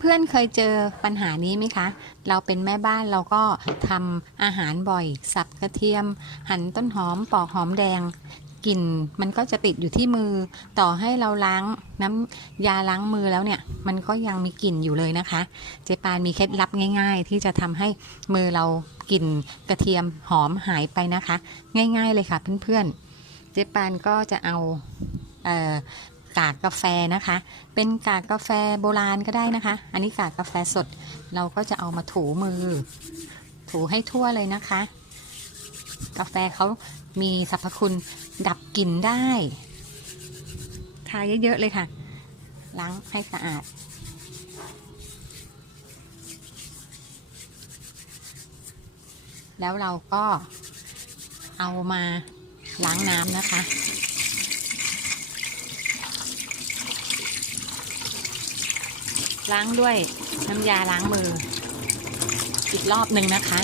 เพื่อนๆเคยเจอปัญหานี้ไหมคะ เราเป็นแม่บ้านเราก็ทำอาหารบ่อย สับกระเทียม หั่นต้นหอมปอกหอมแดงกลิ่นมันก็จะติดอยู่ที่มือ ต่อให้เราล้างน้ำยาล้างมือแล้วเนี่ย มันก็ยังมีกลิ่นอยู่เลยนะคะ เจปานมีเคล็ดลับง่าย ๆ ที่จะทำให้มือเรากลิ่นกระเทียมหอมหายไปนะคะ ง่าย ๆเลยค่ะเพื่อนๆ เจปานก็จะเอาเกากกาแฟนะคะ เป็นกากกาแฟโบราณก็ได้นะคะ อันนี้กากกาแฟสดเราก็จะเอามาถูมือ ถูให้ทั่วเลยนะคะ กาแฟเขามีสรรพคุณดับกลิ่นได้ทาเยอะๆเลยค่ะ ล้างให้สะอาดแล้วเราก็เอามาล้างน้ำนะคะ ล้างด้วยน้ำยาล้างมือ อีกรอบหนึ่งนะคะ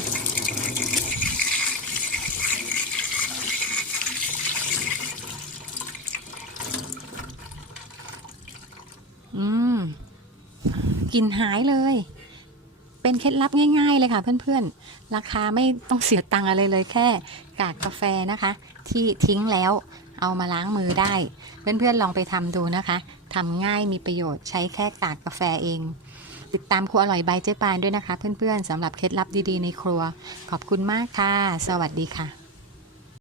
อืมกลิ่นหายเลย เป็นเคล็ดลับง่าย ๆ เลยค่ะ เพื่อนๆ ราคาไม่ต้องเสียตังค์อะไรเลยแค่กากกาแฟนะคะ ที่ทิ้งแล้ว เอามาล้างมือได้ เพื่อนๆลองไปทำดูนะคะทำง่ายมีประโยชน์ใช้แค่ตากกาแฟเอง ติดตามครัวอร่อยบายเจ๊ปานด้วยนะคะ เพื่อนๆสำหรับเคล็ดลับดีๆในครัว ขอบคุณมากค่ะ สวัสดีค่ะ